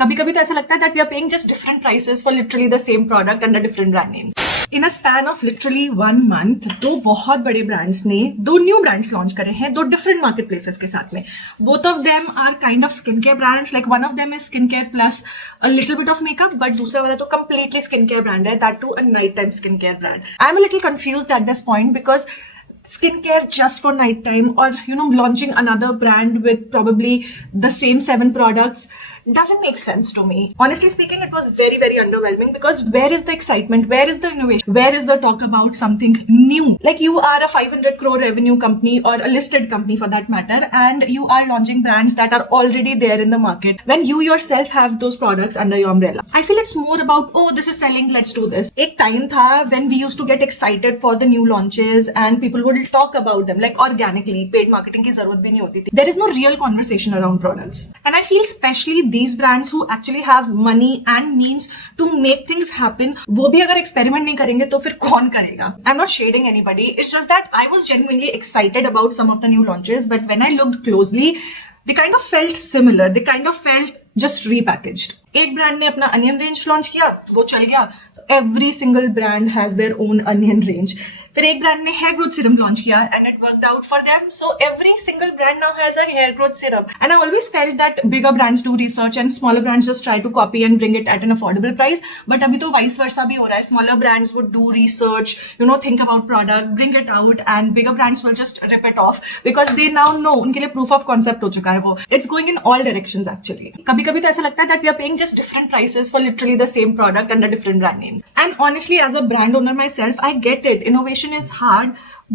कभी कभी तो ऐसा लगता है that we are paying just different prices for literally the same product under different brand names. In a span of literally 1 month, दो बहुत बड़े ब्रांड्स ने दो न्यू ब्रांड्स लॉन्च करे हैं, दो डिफरेंट मार्केट प्लेसेस के साथ में. Both of them are kind of skin care brands. Like one of them is skin care plus a little bit of makeup, but दूसरा वाला तो कंप्लीटली स्किन केयर ब्रांड है, that too a night time skin care brand. I am a little confused at this point because skincare just for night time, or launching another brand with probably the same 7 products doesn't make sense to me. Honestly speaking, it was very, very underwhelming because where is the excitement? Where is the innovation? Where is the talk about something new? Like, you are a 500 crore revenue company or a listed company for that matter, and you are launching brands that are already there in the market when you yourself have those products under your umbrella. I feel it's more about, oh, this is selling, let's do this. Ek time tha when we used to get excited for the new launches and people would talk about them like organically. Paid marketing की जरूरत भी नहीं होती थी. There is no real conversation around products, and I feel especially these brands who actually have money and means to make things happen, वो भी अगर experiment नहीं करेंगे तो फिर कौन करेगा? I'm not shading anybody. It's just that I was genuinely excited about some of the new launches, but when I looked closely, they kind of felt similar. They kind of felt just repackaged. एक brand ने अपना onion range launch किया, वो चल गया. Every single brand has their own onion range. फिर एक brand ने हेयर ग्रोथ सीरम लॉन्च किया and it worked out for them. So every single brand now has a hair growth serum. And I always felt that bigger brands do research and smaller brands just try to copy and bring it at an affordable price. But अभी तो vice versa भी हो रहा है. Smaller brands would do research, think about product, bring it out, and bigger brands will just rip it off because they now know, उनके लिए proof of concept हो चुका है वो. It's going in all directions actually. कभी कभी तो ऐसा लगता है that we are paying just different prices for literally the same product under different brand names. And honestly, as a brand owner myself, I get it. Innovation is hard,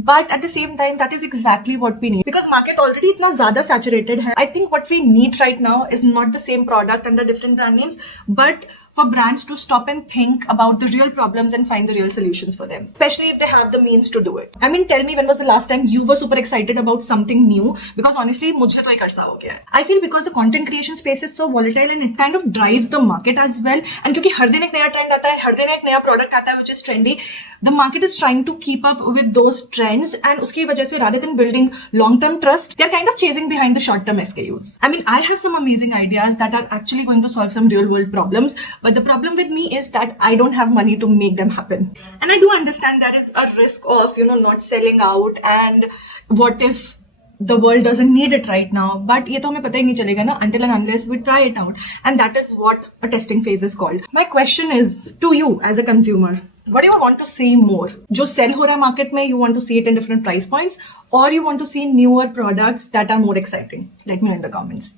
but at the same time, that is exactly what we need because market already इतना ज़्यादा saturated है. I think what we need right now is not the same product under different brand names, but for brands to stop and think about the real problems and find the real solutions for them, especially if they have the means to do it. I mean, tell me, when was the last time you were super excited about something new? Because honestly, मुझे तो एक अरसा हो गया है. I feel because the content creation space is so volatile and it kind of drives the market as well. And क्योंकि हर दिन एक नया trend आता है, हर दिन एक नया product आता है which is trendy, the market is trying to keep up with those trends, and उसकी वजह से rather than building long-term trust, they're kind of chasing behind the short-term SKUs. I mean, I have some amazing ideas that are actually going to solve some real-world problems, but the problem with me is that I don't have money to make them happen. And I do understand there is a risk of, not selling out, and what if the world doesn't need it right now, but ये तो हमें पता ही नहीं चलेगा ना until and unless we try it out, and that is what a testing phase is called. My question is to you as a consumer, what do you want to see more? जो sell हो रहा है market में, you want to see it in different price points, or you want to see newer products that are more exciting? Let me know in the comments.